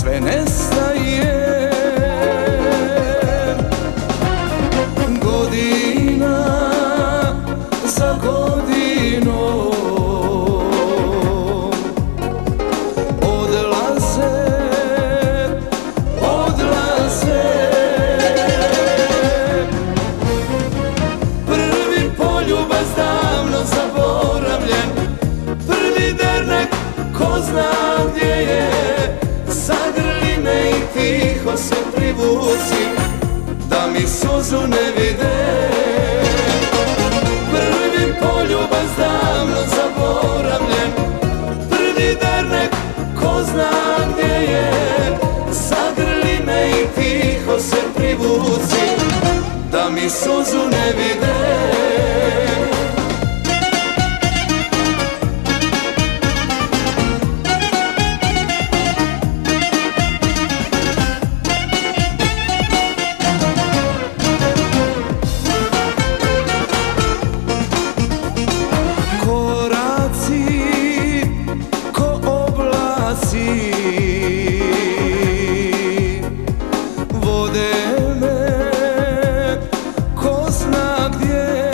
sve nestaje. Godina za godinom odlaze, odlaze. Prvi poljubaz davno zaboravljen, prvi dernek ko zna gdje je. Zagrli me i tiho se privuci, da mi suzu ne vide. Prvi poljubaz davno zaboravljen, prvi dernek ko zna gdje je. Zagrli me i tiho se privuci, da mi suzu ne vide. Vode me ko zna gdje,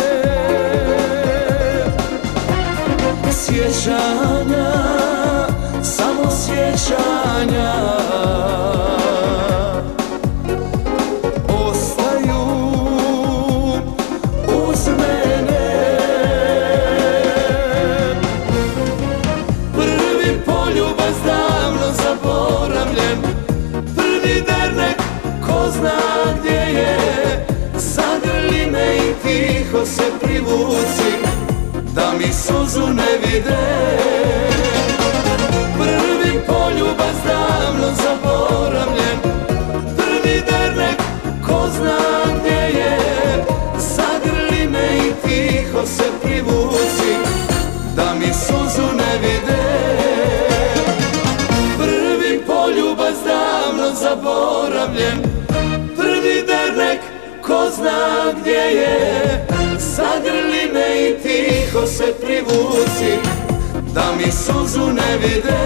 sjećanja, samo sjećanja ostaju uz mene. Prvi poljubaz davno zaboravljen, prvi dernek ko zna gdje je. Zagrli me i tiho se privuci, da mi suzu ne vide. Prvi poljubaz davno zaboravljen, prvi dernek ko zna gdje je. Zagrli me i tiho se privuci, da mi suzu ne vide. Prvi poljubaz davno zaboravljen, prvi dernek ko zna gdje je. Zagrli me i tiho se privuci, da mi suzu ne vide.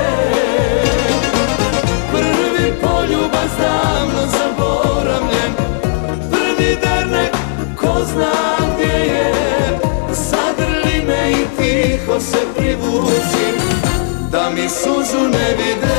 Prvi poljubaz davno zaboravljen, prvi dernek ko zna gdje je. Zagrli me i tiho se privuci, da mi suzu ne vide.